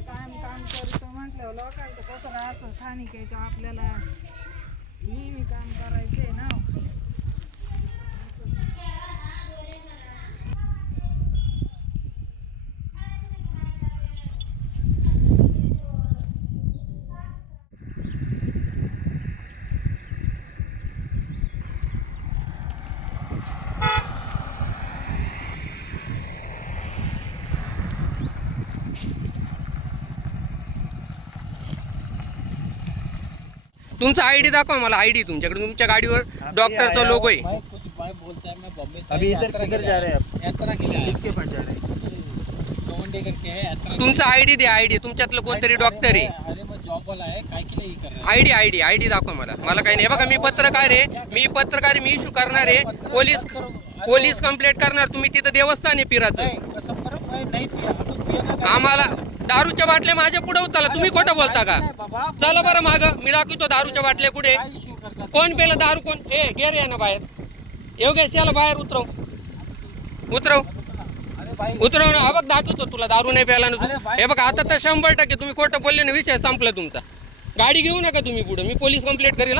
काम करतो म्हटल्यावर लोकांचं कसं असं स्थानिक याच्या आपल्याला नेहमी काम करायचंय ना. तुमचा आईडी दाखवा मला. आईडी तुमच्याकडे, तुमच्या गाडीवर डॉक्टरचा लोगो आहे. अभी इधर जा रहे हैं आप? यात्रा के लिए किसके पास जा रहे हैं? गवंडे करके है यात्रा. तुमचा आईडी द्या. आईडी तुमच्यातलं कोणतरी डॉक्टर आहे. अरे मग जॉब वाला आहे, काय केलं ही कर. आईडी दाखवा मला. मला काही नाही. बघा मी पत्रकार आहे, मी इश्यू करणार आहे. पोलीस कंप्लेंट करणार. तुम्ही तिथं देवस्थान आहे पिराचं. कसं करू नाही पिया. आम्हाला दारूच्या बाटल्या माझ्या पुढे उचला. तुम्ही खोटं बोलता का? चला बरं माग, मी दाखवतो दारूच्या बाटल्या कुठे. कोण पेलं दारू? कोण? गेर आहे ना बाहेर. योगेश याला बाहेर उतरव ना. हा बघ दाखवतो तुला दारू नाही प्यायला ना तू. हे बघ आता तर 100% तुम्ही खोटं बोलले ना, विषय संपला तुमचा. गाडी घेऊ नका तुम्ही पुढे. मी पोलीस कंप्लेंट करेल.